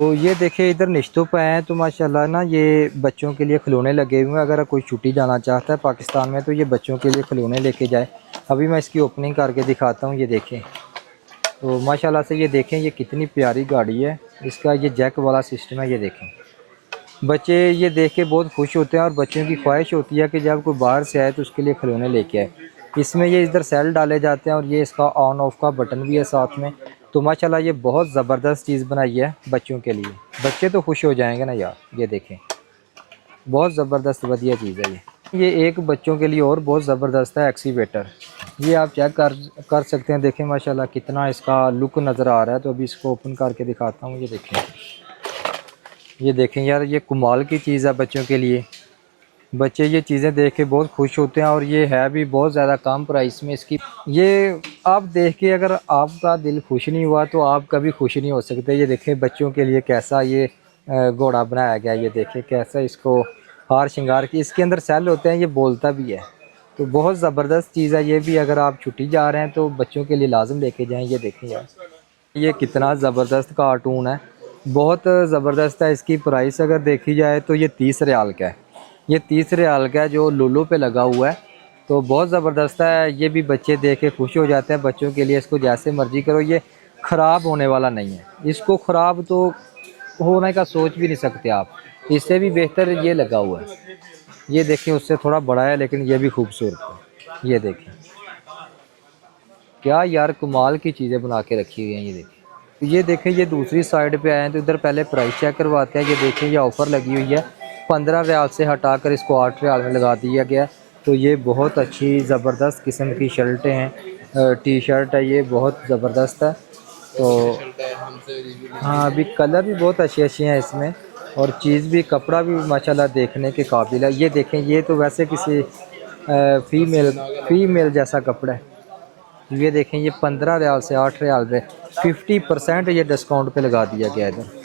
तो ये देखिए इधर निश्तों पे हैं तो माशाल्लाह ना ये बच्चों के लिए खिलौने लगे हुए हैं। अगर कोई छुट्टी जाना चाहता है पाकिस्तान में तो ये बच्चों के लिए खिलौने लेके जाए। अभी मैं इसकी ओपनिंग करके दिखाता हूँ। ये देखें तो माशाल्लाह से ये देखें ये कितनी प्यारी गाड़ी है। इसका ये जैक वाला सिस्टम है। ये देखें बच्चे ये देख के बहुत खुश होते हैं और बच्चों की ख्वाहिश होती है कि जब कोई बाहर से आए तो उसके लिए खिलौने लेके आए। इसमें ये इधर सेल डाले जाते हैं और ये इसका ऑन ऑफ का बटन भी है साथ में। तो माशाल्लाह ये बहुत ज़बरदस्त चीज़ बनाई है बच्चों के लिए। बच्चे तो खुश हो जाएंगे ना यार। ये देखें बहुत ज़बरदस्त बढ़िया चीज़ है ये एक बच्चों के लिए और बहुत ज़बरदस्त है एक्सीवेटर। ये आप चेक कर सकते हैं। देखें माशाल्लाह कितना इसका लुक नज़र आ रहा है। तो अभी इसको ओपन करके दिखाता हूँ। ये देखें यार ये कमाल की चीज़ है बच्चों के लिए। बच्चे ये चीज़ें देख के बहुत खुश होते हैं और ये है भी बहुत ज़्यादा कम प्राइस में इसकी। ये आप देख के अगर आपका दिल खुश नहीं हुआ तो आप कभी खुश नहीं हो सकते। ये देखें बच्चों के लिए कैसा ये घोड़ा बनाया गया। ये देखें कैसा इसको हार श्रृंगार की इसके अंदर सेल होते हैं। ये बोलता भी है। तो बहुत ज़बरदस्त चीज़ है ये भी। अगर आप छुट्टी जा रहे हैं तो बच्चों के लिए लाजम लेके जाएँ। ये देखें यार ये कितना ज़बरदस्त कार्टून है। बहुत ज़बरदस्त है। इसकी प्राइस अगर देखी जाए तो ये 30 रियाल का है। ये 30 रियाल का है जो लुलु पे लगा हुआ है। तो बहुत ज़बरदस्त है। ये भी बच्चे देख के खुश हो जाते हैं। बच्चों के लिए इसको जैसे मर्जी करो ये ख़राब होने वाला नहीं है। इसको ख़राब तो होने का सोच भी नहीं सकते आप। इससे भी बेहतर ये लगा हुआ है। ये देखें उससे थोड़ा बड़ा है लेकिन ये भी खूबसूरत है। ये देखें क्या यार कमाल की चीज़ें बना के रखी हुई हैं। ये देखें ये दूसरी साइड पे आए हैं तो इधर पहले प्राइस चेक करवाते हैं। ये देखें ये ऑफ़र लगी हुई है। 15 रियाल से हटाकर इसको 8 रियाल में लगा दिया गया। तो ये बहुत अच्छी ज़बरदस्त किस्म की शर्टें हैं। टी शर्ट है ये बहुत ज़बरदस्त है। तो हाँ अभी कलर भी बहुत अच्छे अच्छे हैं इसमें। और चीज़ भी कपड़ा भी माशाल्लाह देखने के काबिल है। ये देखें ये तो वैसे किसी फीमेल जैसा कपड़ा है। ये देखें ये 15 रियाल से 8 रियाल पे 50% ये डिस्काउंट पे लगा दिया गया इधर।